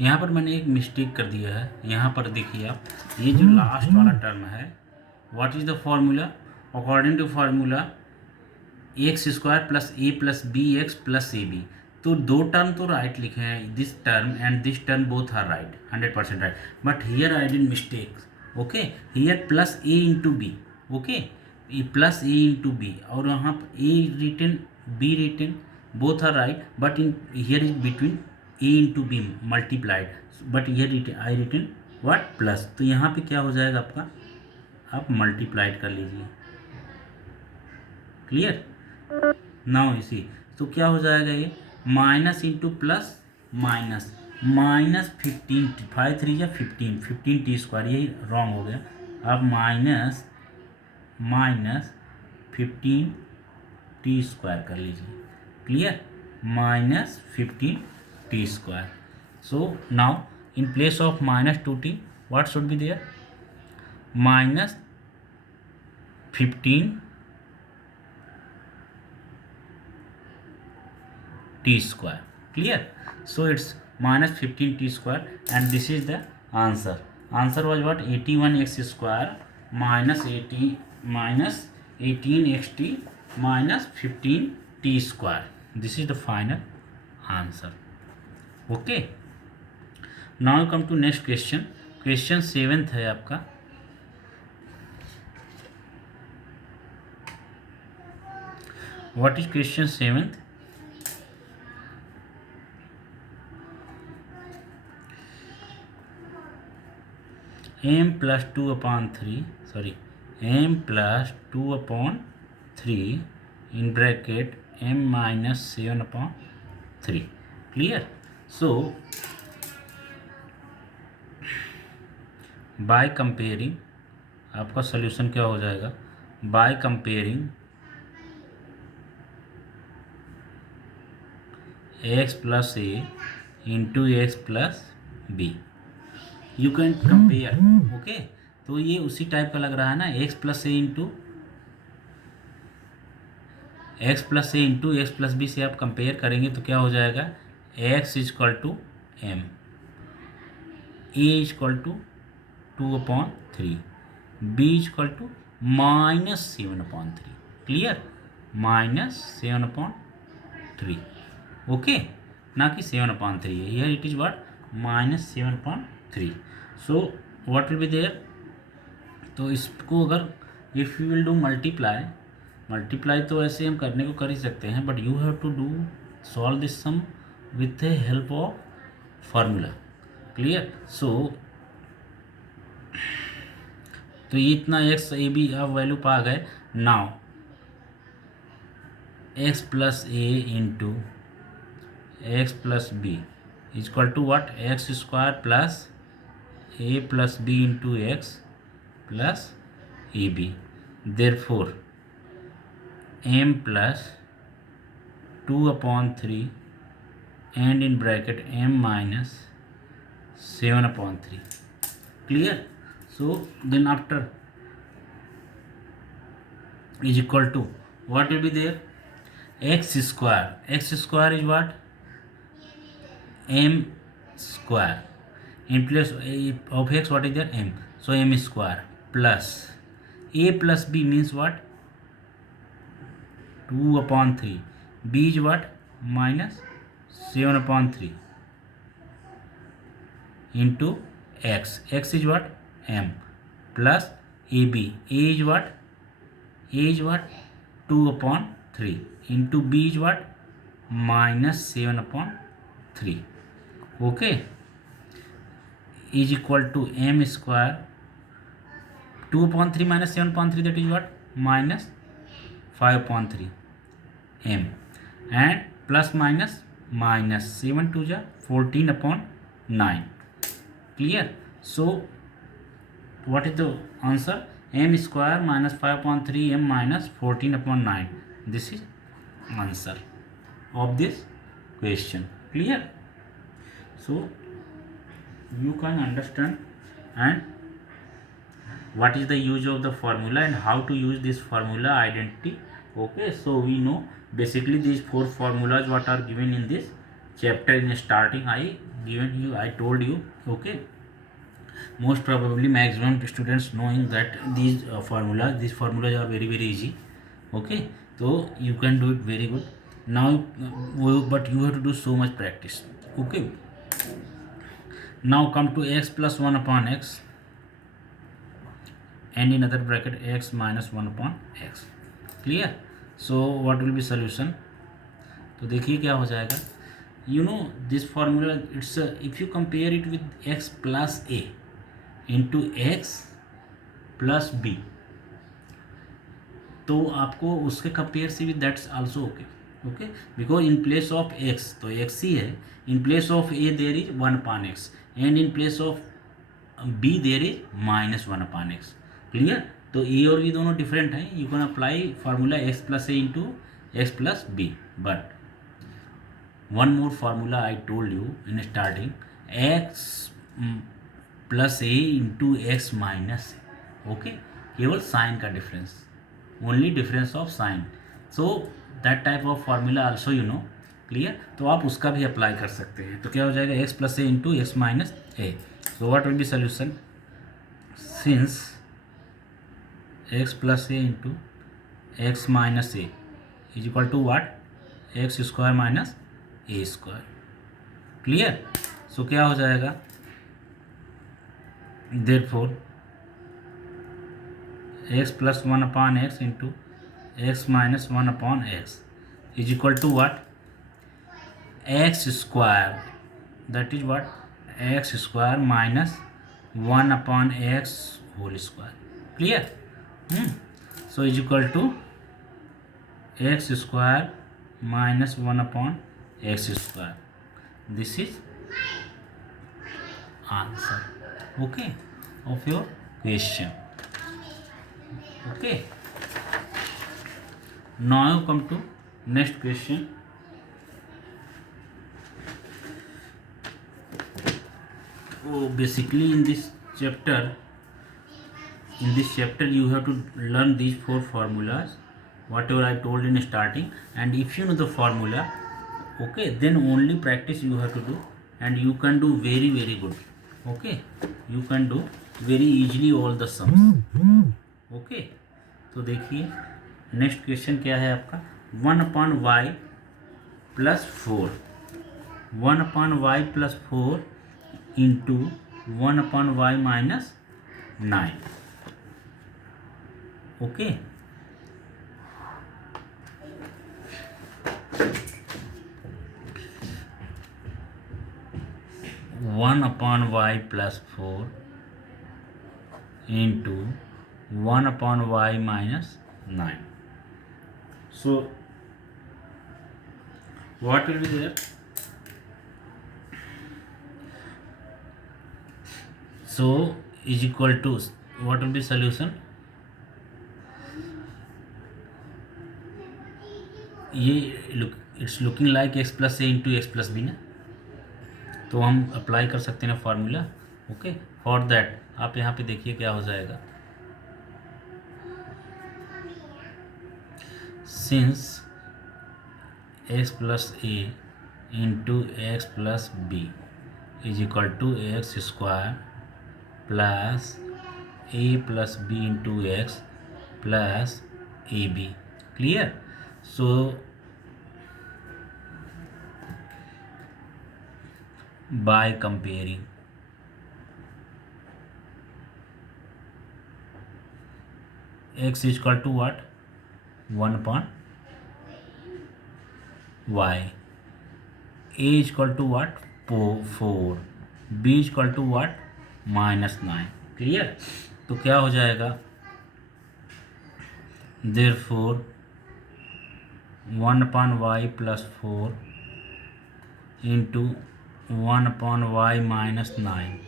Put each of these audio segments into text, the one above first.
यहाँ पर मैंने एक मिस्टेक कर दिया है। यहाँ पर देखिए आप, ये जो लास्ट वाला टर्म है, what is the formula? According to formula x square plus a plus b x plus a b. तो दो टर्म तो राइट लिखे हैं, this term and this term both are right, 100% right, but here I did mistake. Okay, here plus a into b, okay, plus a into b, और यहाँ a written b written, both are right, but in here is between a into B multiplied, but here I written what plus. तो यहाँ पे क्या हो जाएगा आपका, आप मल्टीप्लाइड कर लीजिए। क्लियर? नाउ इसी, तो क्या हो जाएगा ये, minus into plus minus, minus 15, 5 3 या 15, 15 टी स्क्वायर, ये रॉन्ग हो गया। अब माइनस माइनस 15 टी स्क्वायर कर लीजिए। Clear? Minus 15 t square. So now in place of minus 2t what should be there, minus 15 t square. Clear? So it's minus 15 t square, and this is the answer. Answer was what? 81x square minus 18xt minus 15 t square. This is the final answer. Okay. Now you come to next question. Question 7th है आपका। What is question 7th? m plus 2 upon 3, sorry, m plus 2 upon 3 in bracket m minus 7 upon 3. Clear? So by comparing, आपका solution क्या हो जाएगा, by comparing x plus a into x plus b, you can compare. Okay, तो ये उसी type का लग रहा है ना, x plus a into x plus b से आप कंपेयर करेंगे तो क्या हो जाएगा, x is equal to m, a is equal to 2/3, b is equal to -7/3। Clear? -7/3। Okay, ना कि 7/3 है, here it is what, -7/3। So what will be there, तो इसको अगर if you will do multiply तो ऐसे हम करने को कर ही सकते हैं, but you have to do solve this sum with the help of formula. Clear? So तो ये इतना एक्स ए बी अब वैल्यू पा गए। Now x plus a into x plus b is equal to what, x square plus a plus b into x plus ab. Therefore m plus 2/3 and in bracket m minus 7/3. Clear? So then after is equal to what will be there, x square is what, m square, in place of x what is there, m, so m square plus a plus b means what, 2/3, b is what, -7/3 into x is what, m plus ab, a is what, 2/3 into b is what, -7/3. Okay, is equal to m square, 2/3 minus 7/3, that is what, -5/3 m, and plus minus 7 to 14/9. Clear? So what is the answer, m square minus 5/3 m minus 14/9. This is answer of this question. Clear? So you can understand and what is the use of the formula and how to use this formula identity. Okay, so we know basically these 4 formulas what are given in this chapter in starting. I given you, I told you. Okay, most probably maximum students knowing that these formulas are very very easy. Okay, so you can do it very good now. But you have to do so much practice. Okay, now come to x plus 1 upon x and in other bracket x minus 1 upon x. Clear? So what will be solution? तो देखिए क्या हो जाएगा. You know this formula, it's if you compare it with x plus a into x plus b, तो आपको उसके compare से भी that's also okay. Okay, because in place of x तो x ही है, in place of a there is 1 upon x and in place of b there is minus 1 upon x. Clear? तो a और b दोनों different हैं. You can apply formula x plus a into x plus b. But one more formula I told you in starting, x plus a into x minus. Okay, केवल sign का difference, only difference of sine. So that type of formula also you know. Clear? तो आप उसका भी apply कर सकते हैं. तो क्या हो जाएगा, x plus a into x minus a. So what will be solution? Since x plus a into x minus a is equal to what, x square minus a square. Clear? So क्या हो जाएगा, therefore x plus 1 upon x into x minus 1 upon x is equal to what, x square, that is what, x square minus 1 upon x whole square. Clear? So is equal to x square minus 1 upon x square. This is answer, okay, of your question. Okay, now you come to next question. Oh, basically in this chapter you have to learn these 4 formulas whatever I told in starting, and if you know the formula, okay, then only practice you have to do and you can do very very good. Okay, you can do very easily all the sums. Okay, तो देखिए next question क्या है आपका, 1 upon y plus 4, 1 upon y plus 4 into 1 upon y minus 9. Okay, one upon y plus 4 into 1 upon y minus 9. So what will be there? So is equal to, what will be solution? ये look, it's looking like x plus a into x plus b ना, तो हम apply कर सकते हैं formula. Okay, for that आप यहाँ पे देखिए क्या हो जाएगा. Since x plus a into x plus b is equal to x square plus a plus b into x plus ab. Clear? So by comparing x is equal to what, 1 upon y, a is equal to what, 4, b is equal to what, minus 9. Clear? तो क्या हो जाएगा, therefore 1 upon y plus 4 into 1 upon y minus 9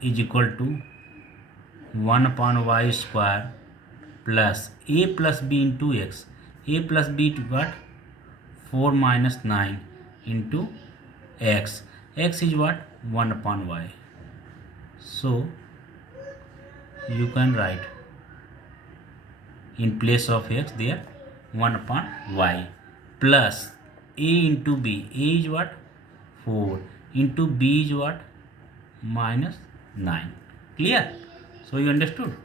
is equal to 1 upon y square plus a plus b into x. A plus b to what, 4 minus 9 into x. X is what, 1 upon y. So you can write in place of x there 1 upon y plus a into b. A is what, 4 into b is what? Minus 9. Clear? So you understood?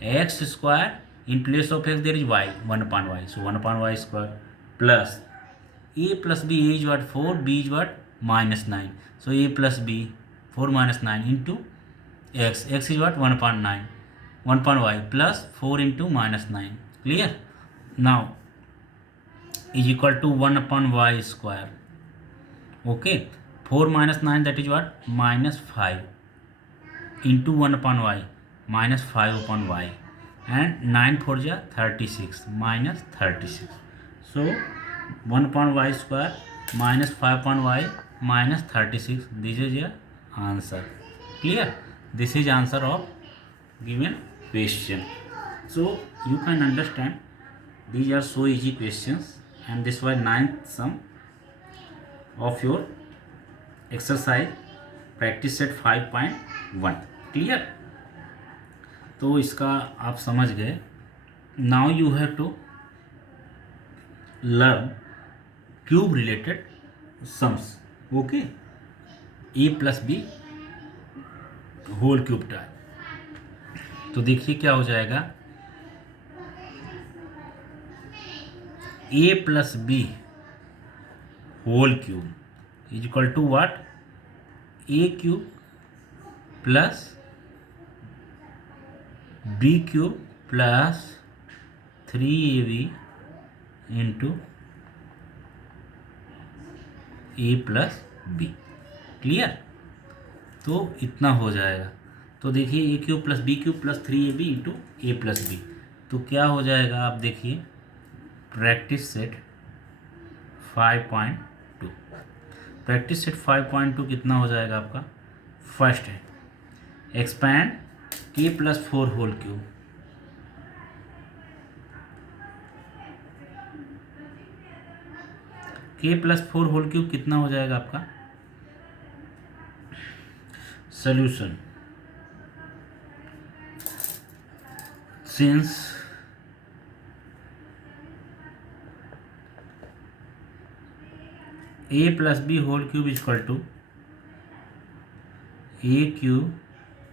X square, in place of x there is y, 1 upon y, so 1 upon y square, plus a plus b, a is what? 4, b is what? Minus 9, so a plus b, 4 minus 9 into x, x is what? 1 upon 9, 1 upon y, plus 4 into minus 9. Clear? Now is equal to 1 upon y square. Okay, 4 minus 9, that is what? Minus 5 into 1 upon y, minus 5 upon y, and 9 4 ja 36, minus 36. So 1 upon y square minus 5 upon y minus 36. This is your answer. Clear? This is answer of given question. So you can understand these are so easy questions, and this was 9th sum of your exercise practice set 5.1. Clear? तो इसका आप समझ गए. Now you have to learn cube related sums. Okay, a plus b whole cube type. तो देखिए क्या हो जाएगा. A plus b whole cube is equal to what? A cube plus b cube plus 3ab into a plus b. Clear? तो इतना हो जाएगा. तो देखिए a cube plus b cube plus 3ab into a plus b. तो क्या हो जाएगा आप देखिए. Practice set 5.2. प्रैक्टिस सेट 5.2 कितना हो जाएगा आपका? फर्स्ट है expand k plus 4 whole cube. K plus 4 whole cube कितना हो जाएगा आपका? Solution. Since a plus b whole cube is equal to a cube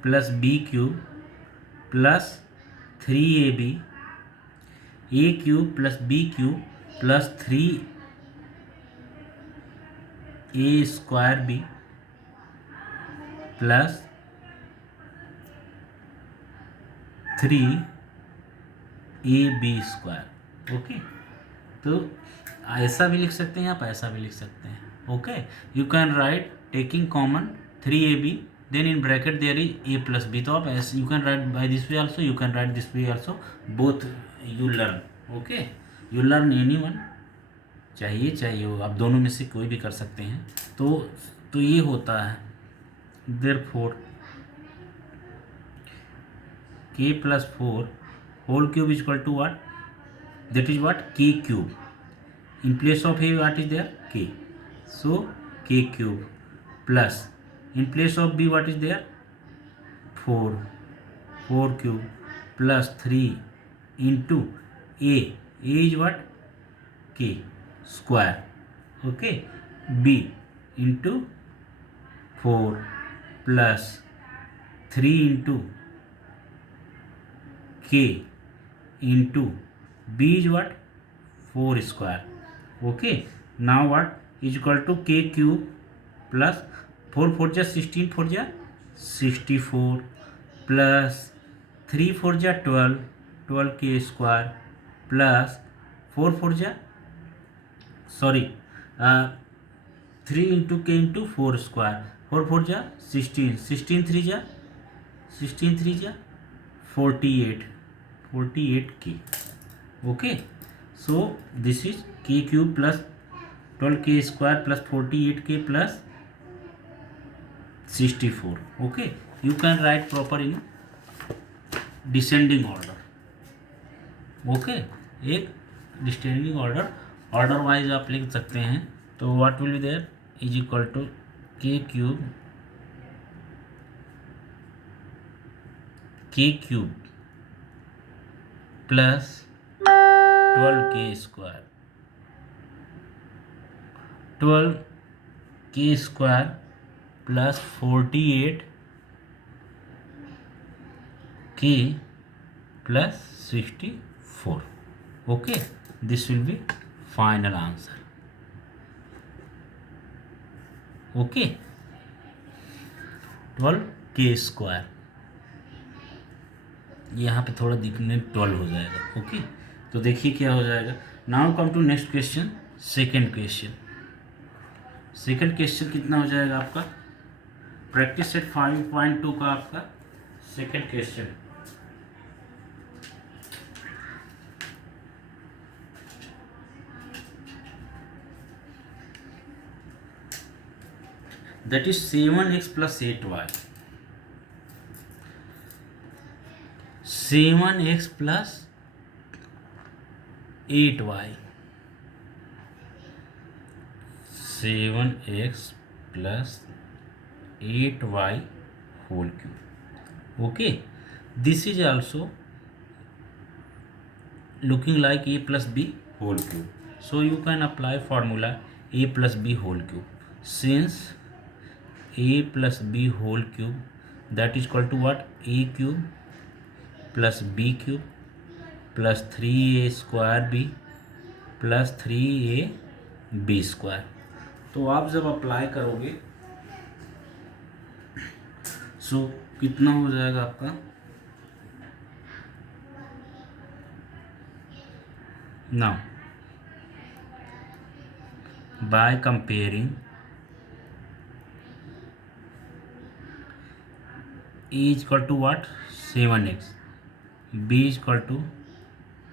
plus b cube plus 3ab, a cube plus b cube plus 3a square b plus 3ab square. Okay, तो ऐसा भी लिख सकते हैं आप, ऐसा भी लिख सकते हैं. Okay, you can write taking common 3ab, then in bracket there is a plus b. तो आप ऐसे you can write by this way also, you can write this way also, both you learn. okay, you learn anyone, चाहिए हो आप दोनों में से कोई भी कर सकते हैं. तो ये होता है. therefore k plus 4 whole cube is equal to what? that is what? k cube. in place of a what is there? k. so k cube plus in place of b what is there? 4 cube plus 3 into a is what? k square. okay, b into 4 plus 3 into k into b is what? 4 square. okay, now what is equal to k cube plus 4 4 जा 16, 4 जा 64 plus 3 4 जा 12, 12 के square plus 4 4 जा 3 into के into 4 square, 4 4 जा 16, 16 3 जा 48 के. Okay, so this is के क्यूब प्लस 12 के स्क्वायर प्लस 48 के plus 64. okay, you can write proper in descending order. okay, एक descending order वाइज आप लिख सकते हैं. तो what will be there? is equal to k cube plus 12k square, 12 के स्क्वायर प्लस 48 के plus 64. Okay, this will be final answer. Okay, 12 के square, यहाँ पे थोड़ा दिखने 12 हो जाएगा. ओके, तो देखिए क्या हो जाएगा. Now come to next question. Second question कितना हो जाएगा आपका? प्रैक्टिस सेट 5.2 का आपका second question. That is 7x plus 8y. 7x plus 8y. 7x plus 8y whole cube. Okay, this is also looking like a plus b whole cube. So you can apply formula a plus b whole cube. Since a plus b whole cube, that is equal to what? A cube plus b cube plus 3a square b plus 3a b square. तो आप जब apply करोगे सो कितना हो जाएगा आपका? Now by comparing a is equal to what? 7x, b is equal to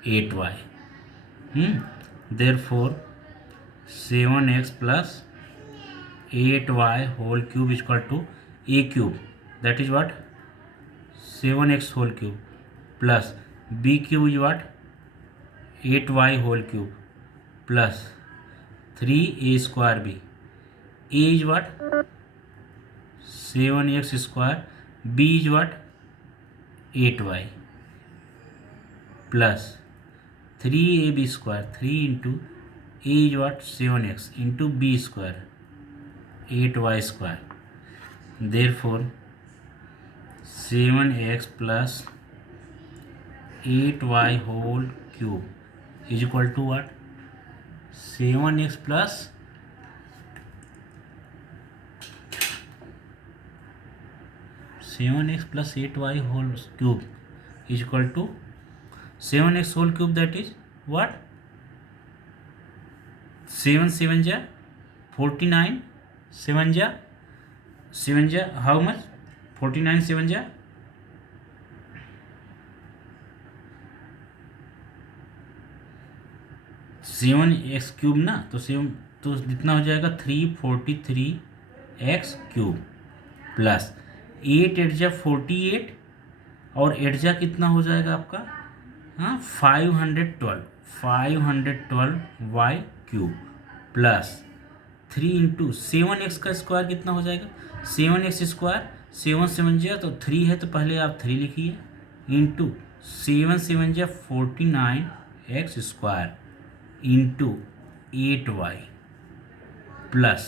8y. Therefore 7x plus 8y whole cube is equal to a cube, that is what? 7x whole cube plus b cube is what? 8y whole cube plus 3a square b. a is what? 7x square, b is what? 8y plus 3ab square. 3 into a is what? 7x into b square 8y square. Therefore 7x plus 8y whole cube is equal to what? 7x plus 8y whole cube is equal to 7x whole cube, that is what? 7 7 ja 49, 7 ja how much? 49 7 ja 7x cube ना, तो 7 तो जितना हो जाएगा 343x cube plus 8 8 जा 48 और 8 जा कितना हो जाएगा आपका? हाँ 512 y cube plus 3 into 7x का स्क्वायर कितना हो जाएगा? 7x स्क्वायर 7 7 जा तो 3 है, तो पहले आप 3 लिखिए इंटू 7 7 जा 49x square into 8y plus